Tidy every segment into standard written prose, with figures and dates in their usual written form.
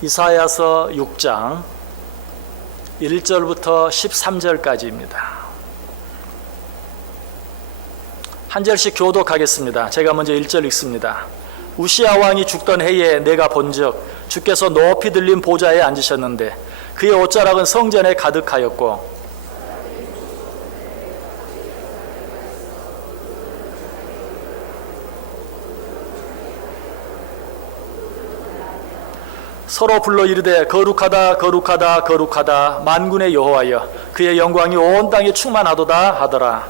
이사야서 6장 1절부터 13절까지입니다. 한 절씩 교독하겠습니다. 제가 먼저 1절 읽습니다. 우시야 왕이 죽던 해에 내가 본즉 주께서 높이 들린 보좌에 앉으셨는데 그의 옷자락은 성전에 가득하였고 서로 불러 이르되 거룩하다 거룩하다 거룩하다 만군의 여호와여 그의 영광이 온 땅에 충만하도다 하더라.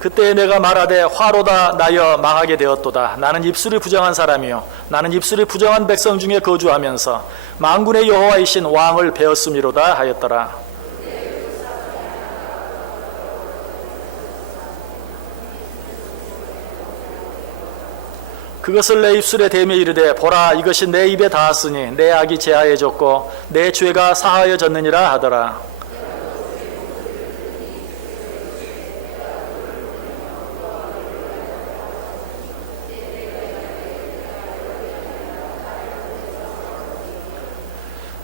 그때 내가 말하되 화로다 나여 망하게 되었도다. 나는 입술이 부정한 사람이요 나는 입술이 부정한 백성 중에 거주하면서 만군의 여호와이신 왕을 배웠음이로다 하였더라. 그것을 내 입술에 대며 이르되 보라 이것이 내 입에 닿았으니 내 악이 제하여졌고 내 죄가 사하여졌느니라 하더라.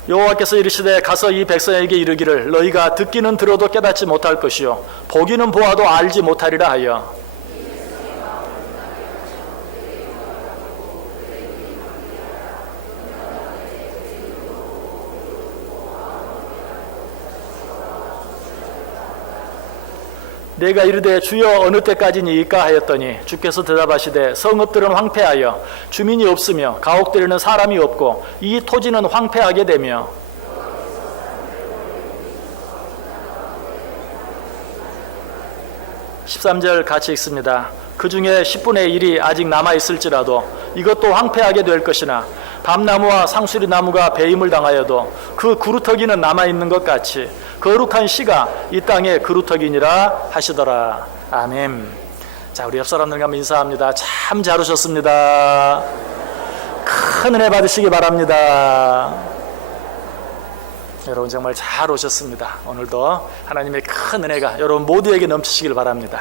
여호와께서 이르시되 가서 이 백성에게 이르기를 너희가 듣기는 들어도 깨닫지 못할 것이요 보기는 보아도 알지 못하리라 하여 내가 이르되 주여 어느 때까지니이까 하였더니 주께서 대답하시되 성읍들은 황폐하여 주민이 없으며 가옥들에는 사람이 없고 이 토지는 황폐하게 되며 13절 같이 읽습니다. 그 중에 10분의 1이 아직 남아있을지라도 이것도 황폐하게 될 것이나 밤나무와 상수리나무가 배임을 당하여도 그 그루터기는 남아있는 것 같이 거룩한 씨가 이 땅에 그루터기니라 하시더라. 아멘. 자, 우리 옆 사람들과 인사합니다. 참 잘 오셨습니다. 큰 은혜 받으시기 바랍니다. 여러분 정말 잘 오셨습니다. 오늘도 하나님의 큰 은혜가 여러분 모두에게 넘치시길 바랍니다.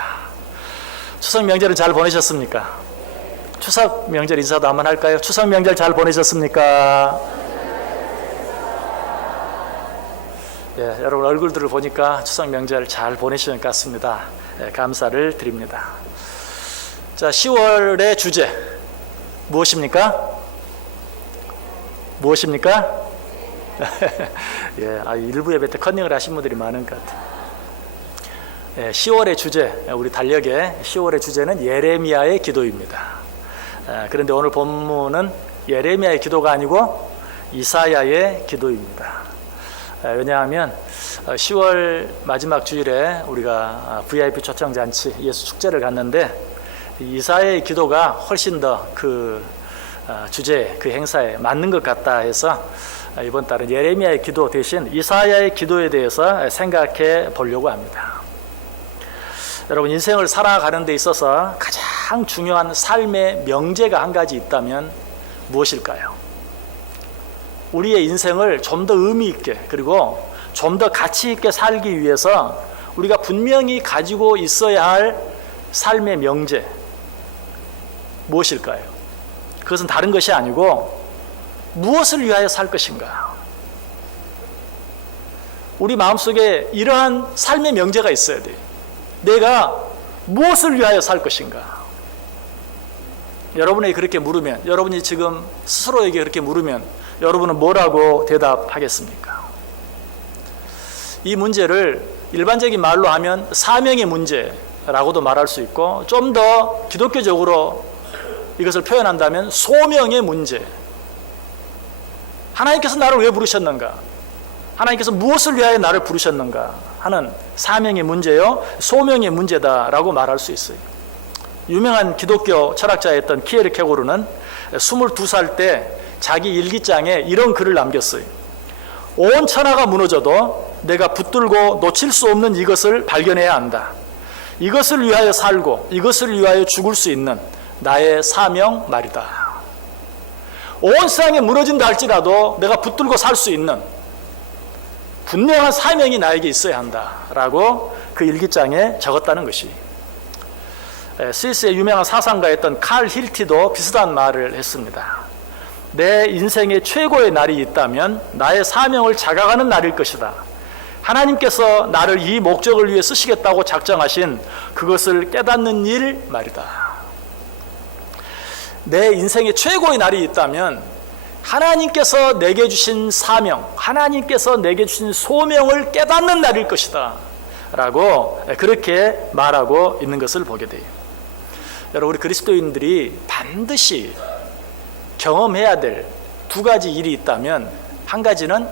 추석 명절은 잘 보내셨습니까? 추석 명절 인사도 한번 할까요? 추석 명절 잘 보내셨습니까? 예, 여러분 얼굴들을 보니까 추석 명절 잘 보내시는 것 같습니다. 예, 감사를 드립니다. 자, 10월의 주제 무엇입니까? 무엇입니까? 예, 일부 예배 때 컨닝을 하신 분들이 많은 것 같아요. 예, 10월의 주제, 우리 달력의 10월의 주제는 예레미야의 기도입니다. 그런데 오늘 본문은 예레미야의 기도가 아니고 이사야의 기도입니다. 왜냐하면 10월 마지막 주일에 우리가 VIP 초청잔치 예수 축제를 갔는데 이사야의 기도가 훨씬 더 그 주제, 그 행사에 맞는 것 같다 해서 이번 달은 예레미야의 기도 대신 이사야의 기도에 대해서 생각해 보려고 합니다. 여러분 인생을 살아가는 데 있어서 가장 중요한 삶의 명제가 한 가지 있다면 무엇일까요? 우리의 인생을 좀 더 의미 있게 그리고 좀 더 가치 있게 살기 위해서 우리가 분명히 가지고 있어야 할 삶의 명제 무엇일까요? 그것은 다른 것이 아니고 무엇을 위하여 살 것인가? 우리 마음속에 이러한 삶의 명제가 있어야 돼요. 내가 무엇을 위하여 살 것인가? 여러분에게 그렇게 물으면, 여러분이 지금 스스로에게 그렇게 물으면 여러분은 뭐라고 대답하겠습니까? 이 문제를 일반적인 말로 하면 사명의 문제라고도 말할 수 있고 좀 더 기독교적으로 이것을 표현한다면 소명의 문제. 하나님께서 나를 왜 부르셨는가? 하나님께서 무엇을 위하여 나를 부르셨는가? 하는 사명의 문제요, 소명의 문제다라고 말할 수 있어요. 유명한 기독교 철학자였던 키에르케고르는 22살 때 자기 일기장에 이런 글을 남겼어요. 온 천하가 무너져도 내가 붙들고 놓칠 수 없는 이것을 발견해야 한다. 이것을 위하여 살고 이것을 위하여 죽을 수 있는 나의 사명 말이다. 온 세상이 무너진다 할지라도 내가 붙들고 살 수 있는 분명한 사명이 나에게 있어야 한다라고 그 일기장에 적었다는 것이. 스위스의 유명한 사상가였던 칼 힐티도 비슷한 말을 했습니다. 내 인생의 최고의 날이 있다면 나의 사명을 자각하는 날일 것이다. 하나님께서 나를 이 목적을 위해 쓰시겠다고 작정하신 그것을 깨닫는 일 말이다. 내 인생의 최고의 날이 있다면 하나님께서 내게 주신 사명, 하나님께서 내게 주신 소명을 깨닫는 날일 것이다 라고 그렇게 말하고 있는 것을 보게 돼요. 여러분, 우리 그리스도인들이 반드시 경험해야 될 두 가지 일이 있다면 한 가지는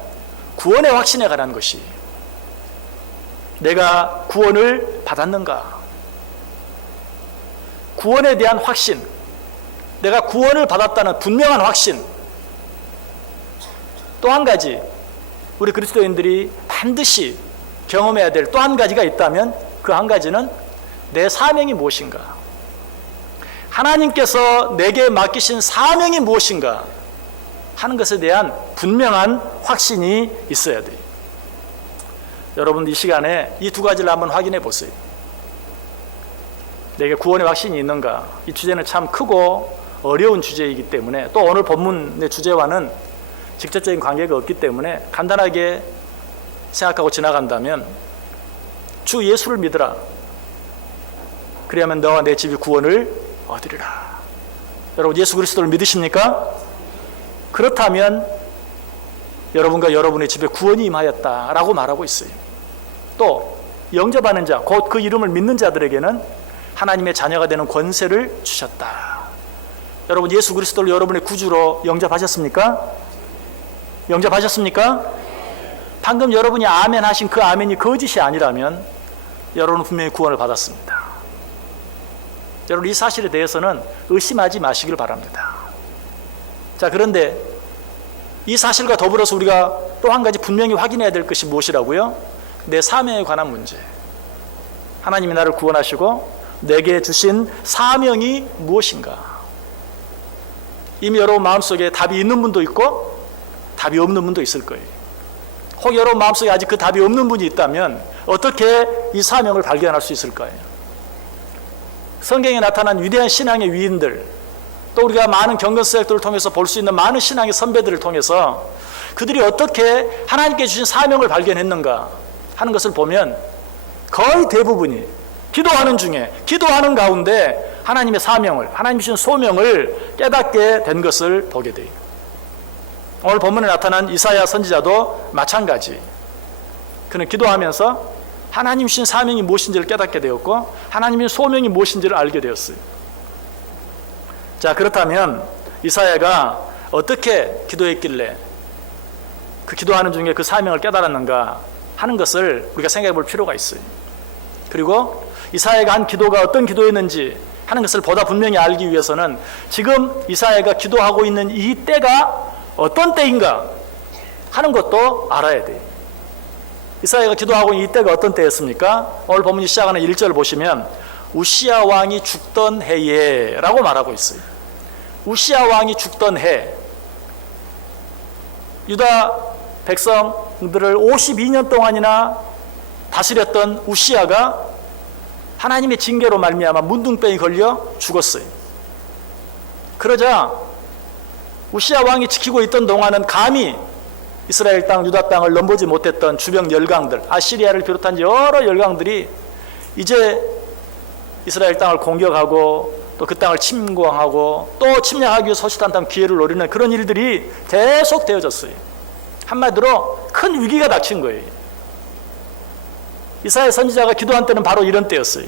구원의 확신에 관한 것이, 내가 구원을 받았는가, 구원에 대한 확신, 내가 구원을 받았다는 분명한 확신. 또 한 가지 우리 그리스도인들이 반드시 경험해야 될 또 한 가지가 있다면 그 한 가지는 내 사명이 무엇인가, 하나님께서 내게 맡기신 사명이 무엇인가 하는 것에 대한 분명한 확신이 있어야 돼요. 여러분, 이 시간에 이 두 가지를 한번 확인해 보세요. 내게 구원의 확신이 있는가? 이 주제는 참 크고 어려운 주제이기 때문에, 또 오늘 본문의 주제와는 직접적인 관계가 없기 때문에 간단하게 생각하고 지나간다면, 주 예수를 믿으라. 그리하면 너와 내 집이 구원을 얻으리라. 여러분, 예수 그리스도를 믿으십니까? 그렇다면 여러분과 여러분의 집에 구원이 임하였다라고 말하고 있어요. 또 영접하는 자, 곧 그 이름을 믿는 자들에게는 하나님의 자녀가 되는 권세를 주셨다. 여러분, 예수 그리스도를 여러분의 구주로 영접하셨습니까? 영접하셨습니까? 방금 여러분이 아멘 하신 그 아멘이 거짓이 아니라면 여러분은 분명히 구원을 받았습니다. 여러분, 이 사실에 대해서는 의심하지 마시길 바랍니다. 자, 그런데 이 사실과 더불어서 우리가 또 한 가지 분명히 확인해야 될 것이 무엇이라고요? 내 사명에 관한 문제. 하나님이 나를 구원하시고 내게 주신 사명이 무엇인가? 이미 여러분 마음속에 답이 있는 분도 있고 답이 없는 분도 있을 거예요. 혹 여러분 마음속에 아직 그 답이 없는 분이 있다면 어떻게 이 사명을 발견할 수 있을까요? 성경에 나타난 위대한 신앙의 위인들, 또 우리가 많은 경건서적들을 통해서 볼 수 있는 많은 신앙의 선배들을 통해서 그들이 어떻게 하나님께 주신 사명을 발견했는가 하는 것을 보면 거의 대부분이 기도하는 중에, 기도하는 가운데 하나님의 사명을, 하나님 주신 소명을 깨닫게 된 것을 보게 돼요. 오늘 본문에 나타난 이사야 선지자도 마찬가지. 그는 기도하면서 하나님 주신 사명이 무엇인지를 깨닫게 되었고 하나님의 소명이 무엇인지를 알게 되었어요. 자, 그렇다면 이사야가 어떻게 기도했길래 그 기도하는 중에 그 사명을 깨달았는가 하는 것을 우리가 생각해 볼 필요가 있어요. 그리고 이사야가 한 기도가 어떤 기도였는지 하는 것을 보다 분명히 알기 위해서는 지금 이사야가 기도하고 있는 이 때가 어떤 때인가 하는 것도 알아야 돼요. 이사야가 기도하고 있는 이 때가 어떤 때였습니까? 오늘 본문이 시작하는 1절을 보시면 우시야 왕이 죽던 해에 라고 말하고 있어요. 우시야 왕이 죽던 해, 유다 백성들을 52년 동안이나 다스렸던 우시야가 하나님의 징계로 말미암아 문둥병이 걸려 죽었어요. 그러자 우시야 왕이 지키고 있던 동안은 감히 이스라엘 땅, 유다 땅을 넘보지 못했던 주변 열강들, 아시리아를 비롯한 여러 열강들이 이제 이스라엘 땅을 공격하고 또 그 땅을 침공하고 또 침략하기 위해 소시탄탄 기회를 노리는 그런 일들이 계속 되어졌어요. 한마디로 큰 위기가 닥친 거예요. 이사야 선지자가 기도한 때는 바로 이런 때였어요.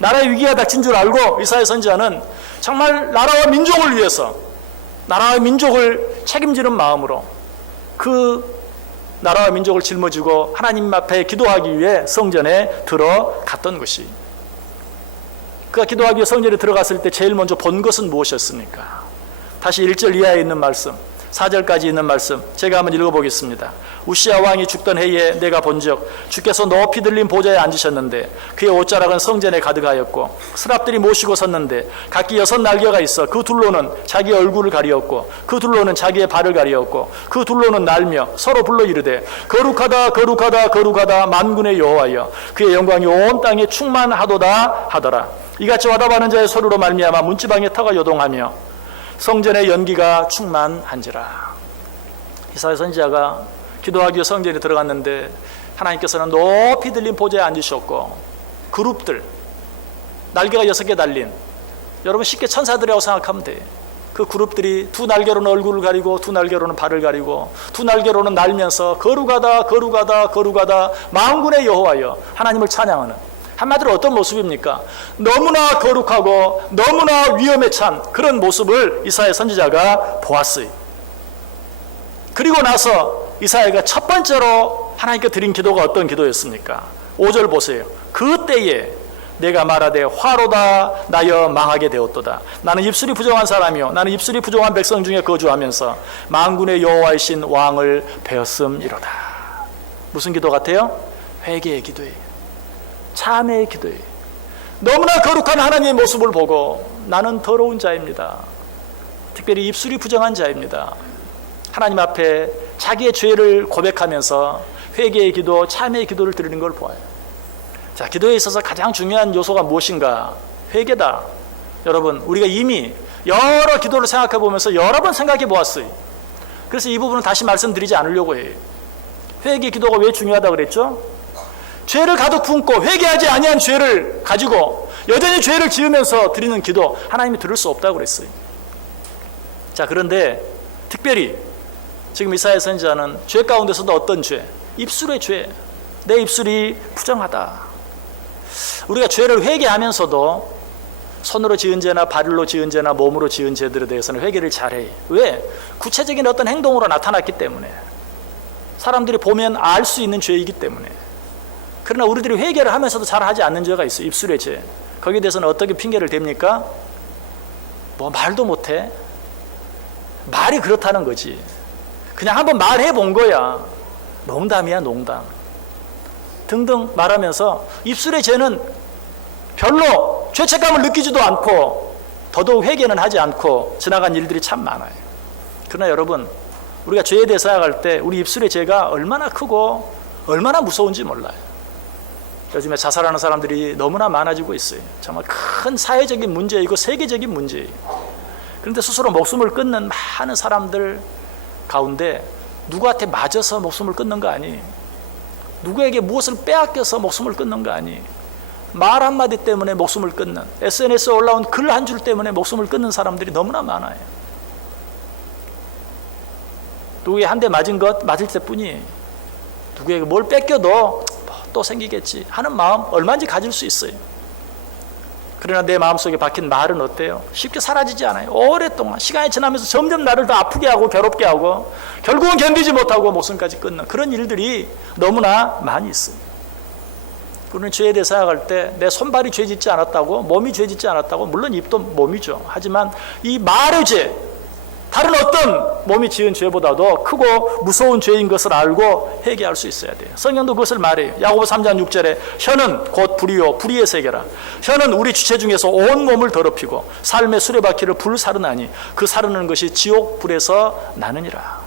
나라의 위기가 닥친 줄 알고 이사야 선지자는 정말 나라와 민족을 위해서, 나라와 민족을 책임지는 마음으로 그 나라와 민족을 짊어지고 하나님 앞에 기도하기 위해 성전에 들어갔던 것이, 그가 기도하기 위해 성전에 들어갔을 때 제일 먼저 본 것은 무엇이었습니까? 다시 1절 이하에 있는 말씀, 4절까지 있는 말씀 제가 한번 읽어보겠습니다. 우시야 왕이 죽던 해에 내가 본즉 주께서 높이 들린 보좌에 앉으셨는데 그의 옷자락은 성전에 가득하였고 스랍들이 모시고 섰는데 각기 6날개가 있어 그 둘로는 자기 얼굴을 가리었고 그 둘로는 자기의 발을 가리었고 그 둘로는 날며 서로 불러 이르되 거룩하다 거룩하다 거룩하다 만군의 여호와여, 그의 영광이 온 땅에 충만하도다 하더라. 이같이 화답하는 자의 소리로 말미암아 문지방의 터가 요동하며 성전의 연기가 충만한지라. 이사야 선지자가 기도하기 위해 성전에 들어갔는데 하나님께서는 높이 들린 보좌에 앉으셨고 그룹들, 날개가 6개 달린, 여러분 쉽게 천사들이라고 생각하면 돼요. 그 그룹들이 두 날개로는 얼굴을 가리고 두 날개로는 발을 가리고 두 날개로는 날면서 거룩하다 거룩하다 거룩하다 만군의 여호와여 하나님을 찬양하는, 한마디로 어떤 모습입니까? 너무나 거룩하고 너무나 위엄에 찬 그런 모습을 이사야 선지자가 보았어요. 그리고 나서 이사야가 첫 번째로 하나님께 드린 기도가 어떤 기도였습니까? 5절 보세요. 그때에 내가 말하되 화로다 나여 망하게 되었도다. 나는 입술이 부정한 사람이요 나는 입술이 부정한 백성 중에 거주하면서 만군의 여호와이신 왕을 배웠음이로다. 무슨 기도 같아요? 회개의 기도예요. 참회의 기도예요. 너무나 거룩한 하나님의 모습을 보고 나는 더러운 자입니다. 특별히 입술이 부정한 자입니다. 하나님 앞에 자기의 죄를 고백하면서 회개의 기도, 참회의 기도를 드리는 걸 보아요. 자, 기도에 있어서 가장 중요한 요소가 무엇인가? 회개다. 여러분, 우리가 이미 여러 기도를 생각해 보면서 여러 번 생각해 보았어요. 그래서 이 부분은 다시 말씀드리지 않으려고 해요. 회개 기도가 왜 중요하다고 그랬죠? 죄를 가득 품고 회개하지 아니한 죄를 가지고 여전히 죄를 지으면서 드리는 기도, 하나님이 들을 수 없다고 그랬어요. 자, 그런데 특별히 지금 이사야 선지자는 죄 가운데서도 어떤 죄? 입술의 죄. 내 입술이 부정하다. 우리가 죄를 회개하면서도 손으로 지은 죄나 발로 지은 죄나 몸으로 지은 죄들에 대해서는 회개를 잘해요. 왜? 구체적인 어떤 행동으로 나타났기 때문에, 사람들이 보면 알 수 있는 죄이기 때문에. 그러나 우리들이 회개를 하면서도 잘하지 않는 죄가 있어요. 입술의 죄. 거기에 대해서는 어떻게 핑계를 댑니까? 뭐 말도 못해. 말이 그렇다는 거지. 그냥 한번 말해 본 거야. 농담이야 농담. 등등 말하면서 입술의 죄는 별로 죄책감을 느끼지도 않고 더더욱 회개는 하지 않고 지나간 일들이 참 많아요. 그러나 여러분, 우리가 죄에 대해 생각할 때 우리 입술의 죄가 얼마나 크고 얼마나 무서운지 몰라요. 요즘에 자살하는 사람들이 너무나 많아지고 있어요. 정말 큰 사회적인 문제이고 세계적인 문제예요. 그런데 스스로 목숨을 끊는 많은 사람들 가운데 누구한테 맞아서 목숨을 끊는 거 아니에요. 누구에게 무엇을 빼앗겨서 목숨을 끊는 거 아니에요. 말 한마디 때문에 목숨을 끊는, SNS에 올라온 글 한 줄 때문에 목숨을 끊는 사람들이 너무나 많아요. 누구에게 한 대 맞을 때뿐이에요. 누구에게 뭘 뺏겨도 또 생기겠지 하는 마음 얼마든지 가질 수 있어요. 그러나 내 마음속에 박힌 말은 어때요? 쉽게 사라지지 않아요. 오랫동안 시간이 지나면서 점점 나를 더 아프게 하고 괴롭게 하고 결국은 견디지 못하고 목숨까지 끊는 그런 일들이 너무나 많이 있어요. 그러니 죄에 대해 생각할 때 내 손발이 죄 짓지 않았다고, 몸이 죄 짓지 않았다고, 물론 입도 몸이죠. 하지만 이 말의 죄, 다른 어떤 몸이 지은 죄보다도 크고 무서운 죄인 것을 알고 회개할 수 있어야 돼요. 성경도 그것을 말해요. 야고보 3장 6절에 혀는 곧 불이요 불의의 세계라. 혀는 우리 주체 중에서 온 몸을 더럽히고 삶의 수레바퀴를 불사르나니 그 사르는 것이 지옥 불에서 나느니라.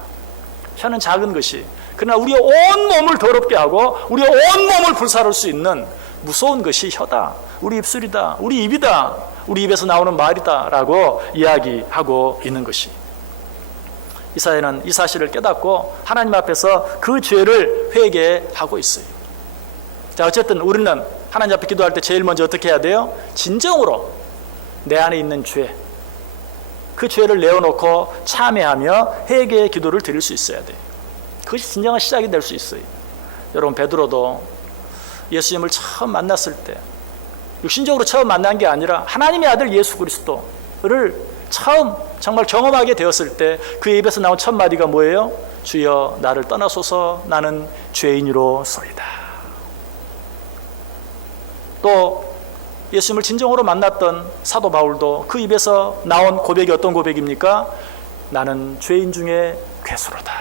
혀는 작은 것이, 그러나 우리의 온 몸을 더럽게 하고 우리의 온 몸을 불사를 수 있는 무서운 것이 혀다. 우리 입술이다. 우리 입이다. 우리 입에서 나오는 말이다 라고 이야기하고 있는 것이. 이사야는 이 사실을 깨닫고 하나님 앞에서 그 죄를 회개하고 있어요. 자, 어쨌든 우리는 하나님 앞에 기도할 때 제일 먼저 어떻게 해야 돼요? 진정으로 내 안에 있는 죄, 그 죄를 내어놓고 참회하며 회개의 기도를 드릴 수 있어야 돼요. 그것이 진정한 시작이 될 수 있어요. 여러분, 베드로도 예수님을 처음 만났을 때, 육신적으로 처음 만난 게 아니라 하나님의 아들 예수 그리스도를 처음 정말 경험하게 되었을 때 그의 입에서 나온 첫 마디가 뭐예요? 주여 나를 떠나소서 나는 죄인이로소이다. 또 예수님을 진정으로 만났던 사도 바울도 그 입에서 나온 고백이 어떤 고백입니까? 나는 죄인 중에 괴수로다.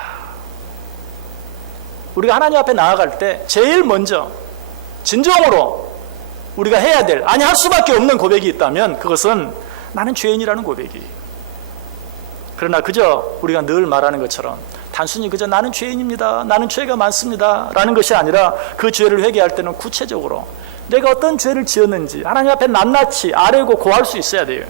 우리가 하나님 앞에 나아갈 때 제일 먼저 진정으로 우리가 해야 될, 아니 할 수밖에 없는 고백이 있다면 그것은 나는 죄인이라는 고백이에요. 그러나 그저 우리가 늘 말하는 것처럼 단순히 그저 나는 죄인입니다, 나는 죄가 많습니다 라는 것이 아니라 그 죄를 회개할 때는 구체적으로 내가 어떤 죄를 지었는지 하나님 앞에 낱낱이 아뢰고 고할 수 있어야 돼요.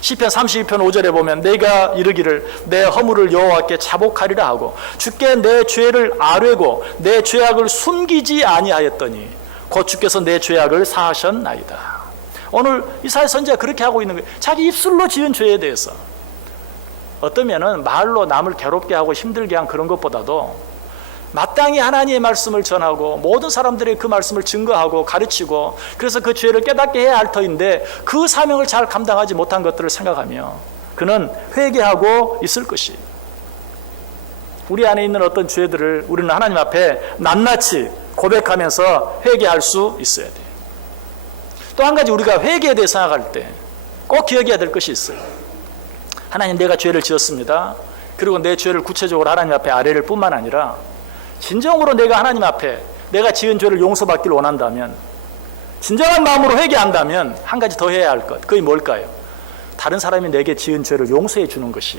시편 32편 5절에 보면 내가 이르기를 내 허물을 여호와께 자복하리라 하고 주께 내 죄를 아뢰고 내 죄악을 숨기지 아니하였더니 곧 주께서 내 죄악을 사하셨나이다. 오늘 이사야 선지자가 그렇게 하고 있는 거예요. 자기 입술로 지은 죄에 대해서 어떠면은 말로 남을 괴롭게 하고 힘들게 한 그런 것보다도 마땅히 하나님의 말씀을 전하고 모든 사람들이 그 말씀을 증거하고 가르치고 그래서 그 죄를 깨닫게 해야 할 터인데 그 사명을 잘 감당하지 못한 것들을 생각하며 그는 회개하고 있을 것이. 우리 안에 있는 어떤 죄들을 우리는 하나님 앞에 낱낱이 고백하면서 회개할 수 있어야 돼요. 또 한 가지 우리가 회개에 대해 생각할 때 꼭 기억해야 될 것이 있어요. 하나님, 내가 죄를 지었습니다. 그리고 내 죄를 구체적으로 하나님 앞에 아뢰를 뿐만 아니라 진정으로 내가 하나님 앞에 내가 지은 죄를 용서받기를 원한다면, 진정한 마음으로 회개한다면 한 가지 더 해야 할 것, 그게 뭘까요? 다른 사람이 내게 지은 죄를 용서해 주는 것이.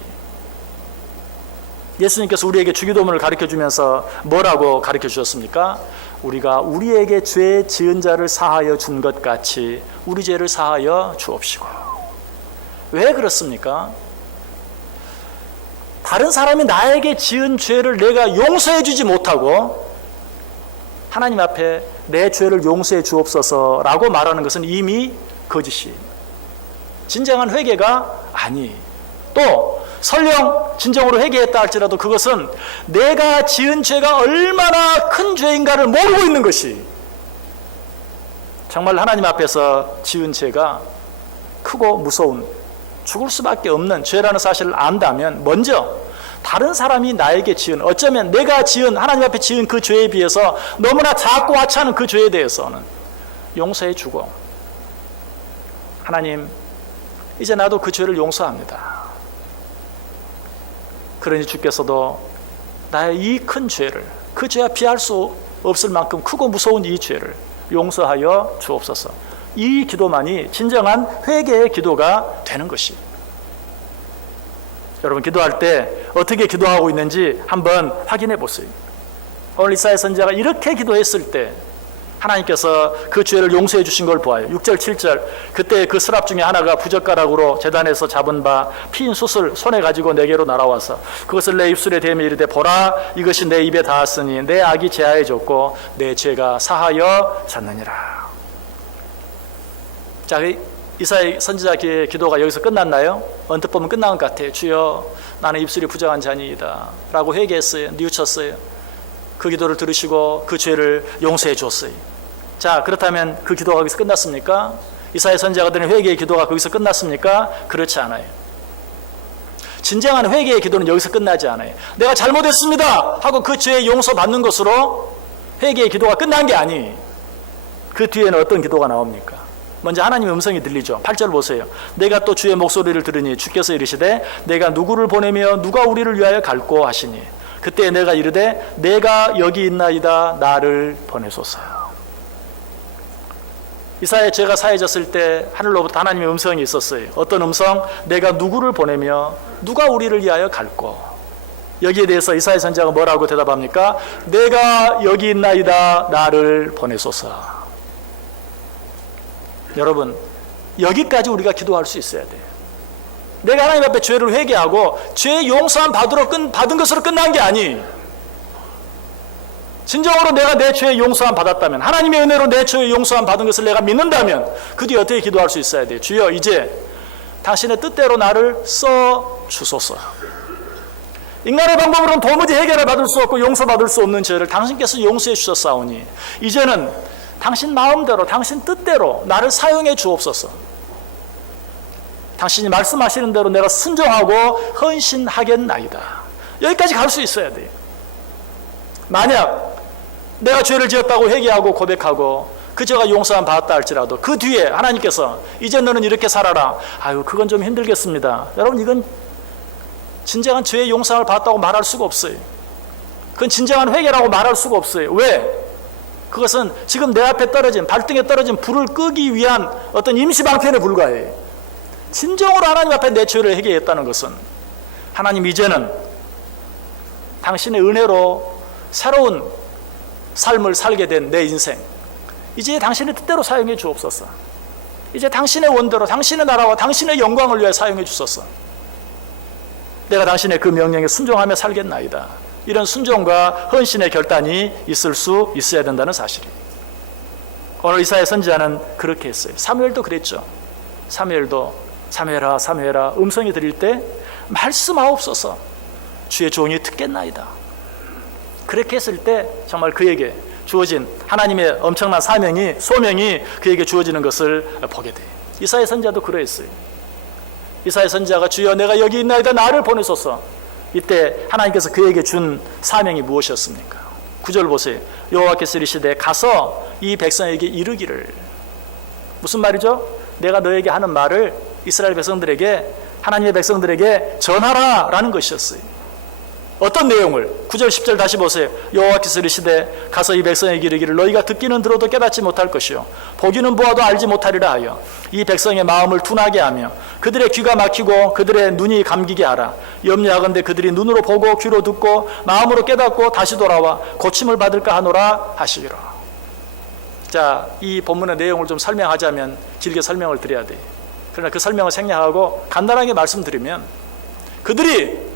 예수님께서 우리에게 주기도문을 가르쳐 주면서 뭐라고 가르쳐 주셨습니까? 우리가 우리에게 죄 지은 자를 사하여 준 것 같이 우리 죄를 사하여 주옵시고. 왜 그렇습니까? 다른 사람이 나에게 지은 죄를 내가 용서해 주지 못하고 하나님 앞에 내 죄를 용서해 주옵소서라고 말하는 것은 이미 거짓이, 진정한 회개가 아니. 또 설령 진정으로 회개했다 할지라도 그것은 내가 지은 죄가 얼마나 큰 죄인가를 모르고 있는 것이, 정말 하나님 앞에서 지은 죄가 크고 무서운, 죽을 수밖에 없는 죄라는 사실을 안다면 먼저 다른 사람이 나에게 지은, 어쩌면 내가 지은, 하나님 앞에 지은 그 죄에 비해서 너무나 작고 하찮은 그 죄에 대해서는 용서해 주고, 하나님, 이제 나도 그 죄를 용서합니다. 그러니 주께서도 나의 이 큰 죄를, 그 죄와 비할 수 없을 만큼 크고 무서운 이 죄를 용서하여 주옵소서. 이 기도만이 진정한 회개의 기도가 되는 것이. 여러분, 기도할 때 어떻게 기도하고 있는지 한번 확인해 보세요. 오늘 이사야 선지자가 이렇게 기도했을 때 하나님께서 그 죄를 용서해 주신 걸 보아요. 6절 7절, 그때 그 스랍 중에 하나가 부젓가락으로 제단에서 잡은 바 피인 숯을 손에 가지고 내게로 날아와서 그것을 내 입술에 대며 이르되, 보라, 이것이 내 입에 닿았으니 내 악이 제하여졌고 내 죄가 사하여 졌느니라. 자, 이사야 선지자의 기도가 여기서 끝났나요? 언뜻 보면 끝난 것 같아요. 주여, 나는 입술이 부정한 자니이다 라고 회개했어요. 뉘우쳤어요. 그 기도를 들으시고 그 죄를 용서해 줬어요. 자, 그렇다면 그 기도가 거기서 끝났습니까? 이사야 선지자가 드린 회개의 기도가 거기서 끝났습니까? 그렇지 않아요. 진정한 회개의 기도는 여기서 끝나지 않아요. 내가 잘못했습니다 하고 그 죄의 용서받는 것으로 회개의 기도가 끝난 게 아니. 그 뒤에는 어떤 기도가 나옵니까? 먼저 하나님의 음성이 들리죠. 8절 보세요. 내가 또 주의 목소리를 들으니 주께서 이르시되, 내가 누구를 보내며 누가 우리를 위하여 갈꼬 하시니 그때 내가 이르되, 내가 여기 있나이다, 나를 보내소서. 이사야 죄가 사해졌을 때 하늘로부터 하나님의 음성이 있었어요. 어떤 음성? 내가 누구를 보내며 누가 우리를 위하여 갈꼬. 여기에 대해서 이사야 선지자가 뭐라고 대답합니까? 내가 여기 있나이다, 나를 보내소서. 여러분, 여기까지 우리가 기도할 수 있어야 돼요. 내가 하나님 앞에 죄를 회개하고 죄 용서함 받은 것으로 끝난 게 아니. 진정으로 내가 내 죄의 용서함 받았다면, 하나님의 은혜로 내 죄의 용서함 받은 것을 내가 믿는다면 그 뒤에 어떻게 기도할 수 있어야 돼요? 주여, 이제 당신의 뜻대로 나를 써 주소서. 인간의 방법으로는 도무지 해결을 받을 수 없고 용서받을 수 없는 죄를 당신께서 용서해 주셨사오니 이제는 당신 마음대로, 당신 뜻대로 나를 사용해 주옵소서. 당신이 말씀하시는 대로 내가 순종하고 헌신하겠나이다. 여기까지 갈 수 있어야 돼요. 만약 내가 죄를 지었다고 회개하고 고백하고 그 죄가 용서함 받았다 할지라도 그 뒤에 하나님께서 이제 너는 이렇게 살아라. 아유, 그건 좀 힘들겠습니다. 여러분, 이건 진정한 죄의 용서함을 받았다고 말할 수가 없어요. 그건 진정한 회개라고 말할 수가 없어요. 왜? 그것은 지금 내 앞에 떨어진, 발등에 떨어진 불을 끄기 위한 어떤 임시방편에 불과해요. 진정으로 하나님 앞에 내 죄를 회개했다는 것은, 하나님, 이제는 당신의 은혜로 새로운 삶을 살게 된 내 인생, 이제 당신의 뜻대로 사용해 주옵소서. 이제 당신의 원대로 당신의 나라와 당신의 영광을 위해 사용해 주소서. 내가 당신의 그 명령에 순종하며 살겠나이다. 이런 순종과 헌신의 결단이 있을 수 있어야 된다는 사실이에요. 오늘 이사야 선지자는 그렇게 했어요. 사무엘도 그랬죠. 사무엘도 사무엘아 사무엘아 음성이 들릴 때 말씀하옵소서. 주의 종이 듣겠나이다. 그렇게 했을 때 정말 그에게 주어진 하나님의 엄청난 소명이 그에게 주어지는 것을 보게 돼요. 이사야 선지자도 그러했어요. 이사야 선지자가 주여 내가 여기 있나이다 나를 보내소서. 이때 하나님께서 그에게 준 사명이 무엇이었습니까? 9절 보세요. 여호와께서 이르시되 가서 이 백성에게 이르기를. 무슨 말이죠? 내가 너에게 하는 말을 이스라엘 백성들에게 하나님의 백성들에게 전하라 라는 것이었어요. 어떤 내용을? 9절 10절 다시 보세요. 여호와께서 이르시되 가서 이 백성에게 이르기를 너희가 듣기는 들어도 깨닫지 못할 것이요 보기는 보아도 알지 못하리라 하여 이 백성의 마음을 둔하게 하며 그들의 귀가 막히고 그들의 눈이 감기게 하라. 염려하건대 그들이 눈으로 보고 귀로 듣고 마음으로 깨닫고 다시 돌아와 고침을 받을까 하노라 하시리라. 자, 이 본문의 내용을 좀 설명하자면 길게 설명을 드려야 돼요. 그러나 그 설명을 생략하고 간단하게 말씀드리면 그들이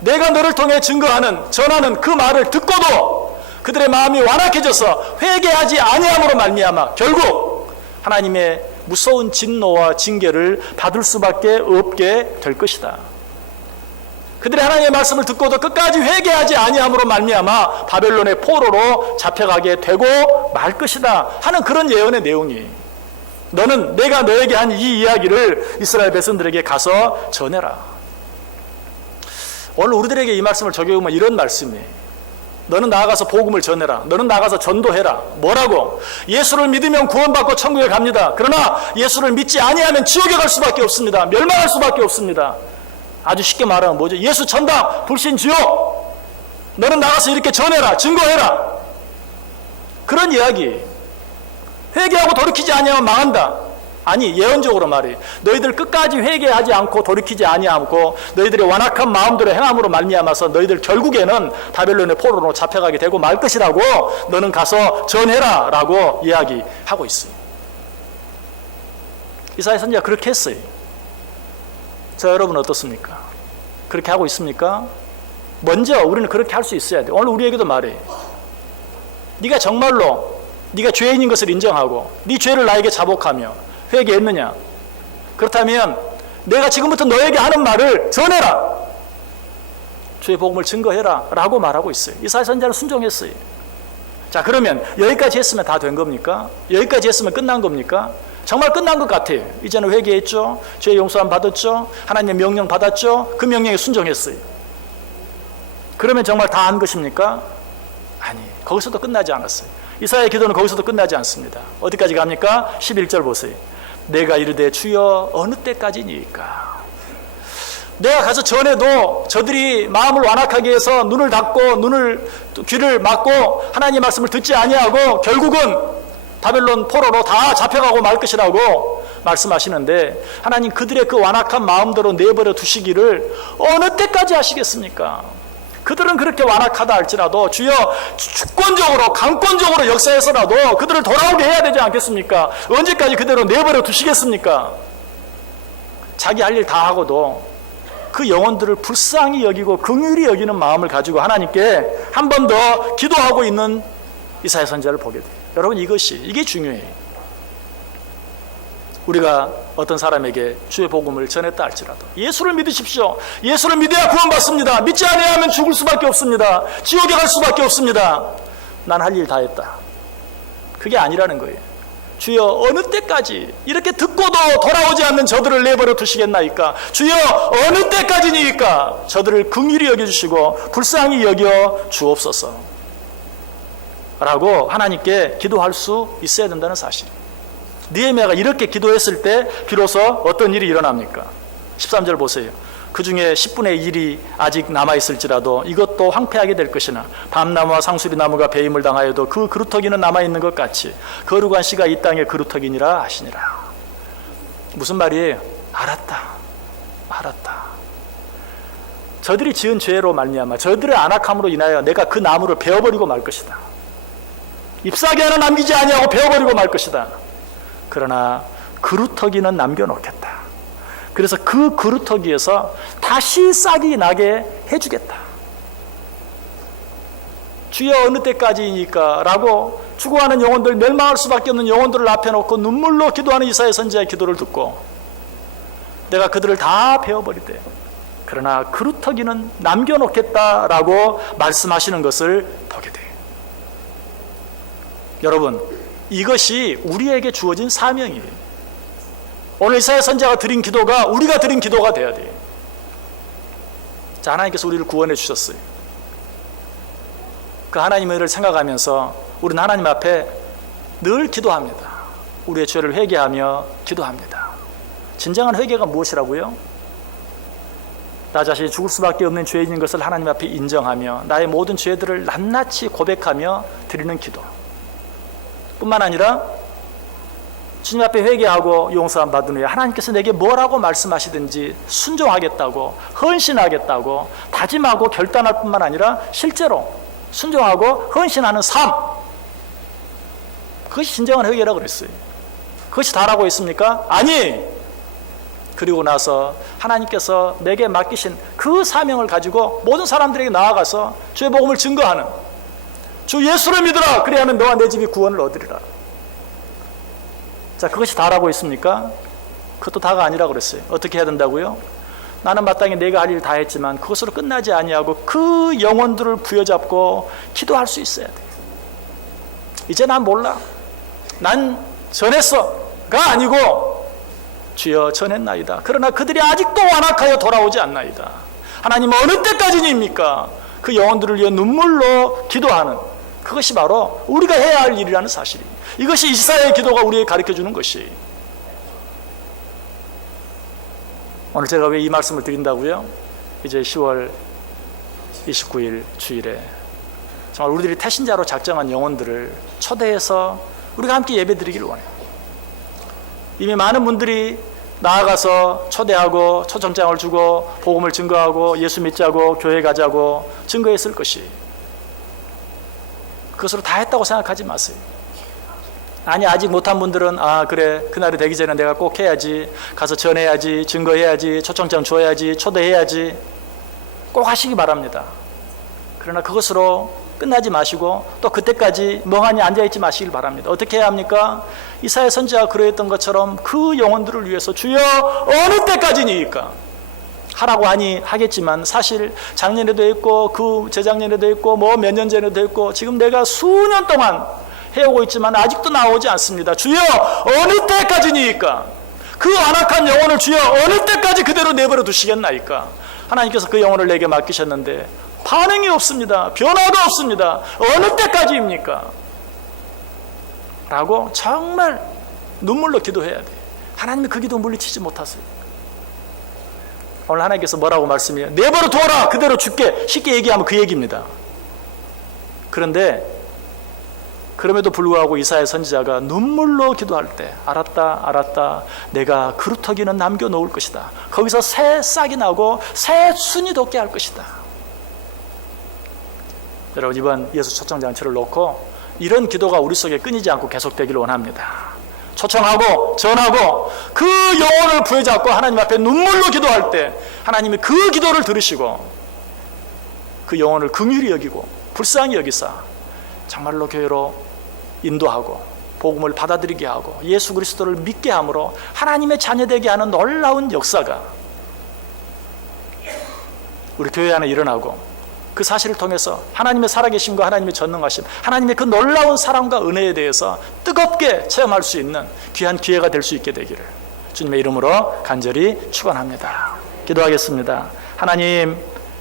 내가 너를 통해 전하는 그 말을 듣고도 그들의 마음이 완악해져서 회개하지 아니함으로 말미암아 결국 하나님의 무서운 진노와 징계를 받을 수밖에 없게 될 것이다. 그들의 하나님의 말씀을 듣고도 끝까지 회개하지 아니함으로 말미암아 바벨론의 포로로 잡혀가게 되고 말 것이다 하는 그런 예언의 내용이 너는 내가 너에게 한 이 이야기를 이스라엘 백성들에게 가서 전해라. 오늘 우리들에게 이 말씀을 적용하면 이런 말씀이에요. 너는 나아가서 복음을 전해라. 너는 나아가서 전도해라. 뭐라고? 예수를 믿으면 구원받고 천국에 갑니다. 그러나 예수를 믿지 아니하면 지옥에 갈 수밖에 없습니다. 멸망할 수밖에 없습니다. 아주 쉽게 말하면 뭐죠? 예수 천당, 불신 지옥. 너는 나가서 이렇게 전해라. 증거해라. 그런 이야기. 회개하고 돌이키지 아니하면 망한다. 아니 예언적으로 말이에요. 너희들 끝까지 회개하지 않고 돌이키지 아니하고 너희들의 완악한 마음대로 행함으로 말미암아서 너희들 결국에는 바벨론의 포로로 잡혀가게 되고 말 것이라고 너는 가서 전해라 라고 이야기하고 있어요. 이사야 선지자가 그렇게 했어요. 저 여러분 어떻습니까? 그렇게 하고 있습니까? 먼저 우리는 그렇게 할 수 있어야 돼요. 오늘 우리에게도 말해요. 네가 정말로 네가 죄인인 것을 인정하고 네 죄를 나에게 자복하며 회개했느냐? 그렇다면 내가 지금부터 너에게 하는 말을 전해라. 주의 복음을 증거해라 라고 말하고 있어요. 이사야 선지자는 순종했어요. 자, 그러면 여기까지 했으면 다 된 겁니까? 여기까지 했으면 끝난 겁니까? 정말 끝난 것 같아요. 이제는 회개했죠. 죄 용서함 받았죠. 하나님의 명령 받았죠. 그 명령에 순종했어요. 그러면 정말 다 한 것입니까? 아니, 거기서도 끝나지 않았어요. 이사야의 기도는 거기서도 끝나지 않습니다. 어디까지 갑니까? 11절 보세요. 내가 이르되 주여 어느 때까지니까? 내가 가서 전해도 저들이 마음을 완악하게 해서 눈을 닫고 귀를 막고 하나님의 말씀을 듣지 아니하고 결국은 바벨론 포로로 다 잡혀가고 말 것이라고 말씀하시는데 하나님 그들의 그 완악한 마음대로 내버려 두시기를 어느 때까지 하시겠습니까? 그들은 그렇게 완악하다 할지라도 주여 주권적으로 강권적으로 역사해서라도 그들을 돌아오게 해야 되지 않겠습니까? 언제까지 그대로 내버려 두시겠습니까? 자기 할 일 다 하고도 그 영혼들을 불쌍히 여기고 긍휼히 여기는 마음을 가지고 하나님께 한 번 더 기도하고 있는 이사야 선지자를 보게 돼요. 여러분 이게 중요해요. 우리가 어떤 사람에게 주의 복음을 전했다 할지라도 예수를 믿으십시오. 예수를 믿어야 구원받습니다. 믿지 아니하면 죽을 수밖에 없습니다. 지옥에 갈 수밖에 없습니다. 난 할 일 다 했다. 그게 아니라는 거예요. 주여 어느 때까지 이렇게 듣고도 돌아오지 않는 저들을 내버려 두시겠나이까? 주여 어느 때까지니까? 저들을 긍휼히 여겨주시고 불쌍히 여겨 주옵소서 라고 하나님께 기도할 수 있어야 된다는 사실입니다. 느헤미야가 이렇게 기도했을 때 비로소 어떤 일이 일어납니까? 13절 보세요. 그 중에 10분의 1이 아직 남아있을지라도 이것도 황폐하게 될 것이나 밤나무와 상수리나무가 배임을 당하여도 그 그루터기는 남아있는 것 같이 거룩한 씨가 이 땅의 그루터기니라 하시니라. 무슨 말이에요? 알았다. 저들이 지은 죄로 말미암아 저들의 안악함으로 인하여 내가 그 나무를 베어버리고 말 것이다. 잎사귀 하나 남기지 아니하고 베어버리고 말 것이다. 그러나 그루터기는 남겨놓겠다. 그래서 그 그루터기에서 다시 싹이 나게 해주겠다. 주여 어느 때까지이니까 라고 죽어가는 영혼들, 멸망할 수밖에 없는 영혼들을 앞에 놓고 눈물로 기도하는 이사야 선지자의 기도를 듣고 내가 그들을 다 베어버리되 그러나 그루터기는 남겨놓겠다라고 말씀하시는 것을 보게 돼요. 여러분, 이것이 우리에게 주어진 사명이에요. 오늘 이사야 선지자가 드린 기도가 우리가 드린 기도가 돼야 돼요. 자, 하나님께서 우리를 구원해 주셨어요. 그 하나님을 생각하면서 우리는 하나님 앞에 늘 기도합니다. 우리의 죄를 회개하며 기도합니다. 진정한 회개가 무엇이라고요? 나 자신이 죽을 수밖에 없는 죄인인 것을 하나님 앞에 인정하며 나의 모든 죄들을 낱낱이 고백하며 드리는 기도 뿐만 아니라 주님 앞에 회개하고 용서함 받은 후에 하나님께서 내게 뭐라고 말씀하시든지 순종하겠다고 헌신하겠다고 다짐하고 결단할 뿐만 아니라 실제로 순종하고 헌신하는 삶, 그것이 진정한 회개라고 그랬어요. 그것이 다라고 했습니까? 아니! 그리고 나서 하나님께서 내게 맡기신 그 사명을 가지고 모든 사람들에게 나아가서 주의 복음을 증거하는, 주 예수를 믿으라 그리하면 너와 내 집이 구원을 얻으리라. 자, 그것이 다라고 했습니까? 그것도 다가 아니라고 그랬어요. 어떻게 해야 된다고요? 나는 마땅히 내가 할 일 다 했지만 그것으로 끝나지 아니하고 그 영혼들을 부여잡고 기도할 수 있어야 돼요. 이제 난 몰라, 난 전했어가 아니고 주여 전했나이다. 그러나 그들이 아직도 완악하여 돌아오지 않나이다. 하나님은 어느 때까지입니까? 그 영혼들을 위해 눈물로 기도하는, 그것이 바로 우리가 해야 할 일이라는 사실입니다. 이것이 이사야의 기도가 우리에게 가르쳐주는 것이. 오늘 제가 왜 이 말씀을 드린다고요? 이제 10월 29일 주일에 정말 우리들이 태신자로 작정한 영혼들을 초대해서 우리가 함께 예배드리기를 원해요. 이미 많은 분들이 나아가서 초대하고 초청장을 주고 복음을 증거하고 예수 믿자고 교회 가자고 증거했을 것이, 그것으로 다 했다고 생각하지 마세요. 아니, 아직 못한 분들은 그래, 그날이 되기 전에 내가 꼭 해야지, 가서 전해야지, 증거해야지, 초청장 줘야지, 초대해야지 꼭 하시기 바랍니다. 그러나 그것으로 끝나지 마시고 또 그때까지 멍하니 앉아있지 마시길 바랍니다. 어떻게 해야 합니까? 이사야 선지자가 그러했던 것처럼 그 영혼들을 위해서 주여 어느 때까지니까 하라고 하니 하겠지만, 사실 작년에도 했고 그 재작년에도 했고 뭐 몇 년 전에도 했고 지금 내가 수년 동안 해오고 있지만 아직도 나오지 않습니다. 주여 어느 때까지니까, 그 완악한 영혼을 주여 어느 때까지 그대로 내버려 두시겠나이까. 하나님께서 그 영혼을 내게 맡기셨는데 반응이 없습니다. 변화도 없습니다. 어느 때까지입니까? 라고 정말 눈물로 기도해야 돼요. 하나님이 그 기도 물리치지 못하세요. 오늘 하나님께서 뭐라고 말씀해요? 내버려 두어라, 그대로 죽게. 쉽게 얘기하면 그 얘기입니다. 그런데 그럼에도 불구하고 이사야 선지자가 눈물로 기도할 때 알았다, 내가 그루터기는 남겨놓을 것이다. 거기서 새 싹이 나고 새 순이 돋게 할 것이다. 여러분, 이번 예수 초청장치를 놓고 이런 기도가 우리 속에 끊이지 않고 계속되기를 원합니다. 초청하고 전하고 그 영혼을 부여잡고 하나님 앞에 눈물로 기도할 때 하나님이 그 기도를 들으시고 그 영혼을 긍휼히 여기고 불쌍히 여기사 정말로 교회로 인도하고 복음을 받아들이게 하고 예수 그리스도를 믿게 함으로 하나님의 자녀되게 하는 놀라운 역사가 우리 교회 안에 일어나고, 그 사실을 통해서 하나님의 살아계심과 하나님의 전능하심, 하나님의 그 놀라운 사랑과 은혜에 대해서 뜨겁게 체험할 수 있는 귀한 기회가 될 수 있게 되기를 주님의 이름으로 간절히 축원합니다. 기도하겠습니다. 하나님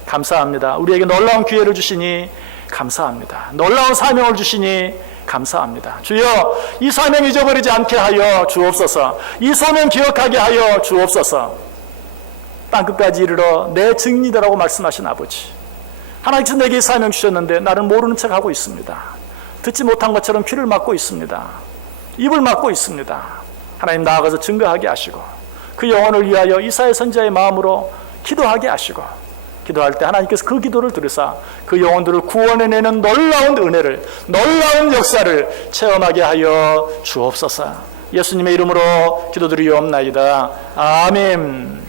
감사합니다. 우리에게 놀라운 기회를 주시니 감사합니다. 놀라운 사명을 주시니 감사합니다. 주여, 이 사명 잊어버리지 않게 하여 주옵소서. 이 소명 기억하게 하여 주옵소서. 땅끝까지 이르러 내 증인이라고 말씀하신 아버지, 하나님께서 내게 이 사명 주셨는데 나는 모르는 척하고 있습니다. 듣지 못한 것처럼 귀를 막고 있습니다. 입을 막고 있습니다. 하나님, 나아가서 증거하게 하시고 그 영혼을 위하여 이사야 선지자의 마음으로 기도하게 하시고 기도할 때 하나님께서 그 기도를 들으사 그 영혼들을 구원해내는 놀라운 은혜를, 놀라운 역사를 체험하게 하여 주옵소서. 예수님의 이름으로 기도드리옵나이다. 아멘.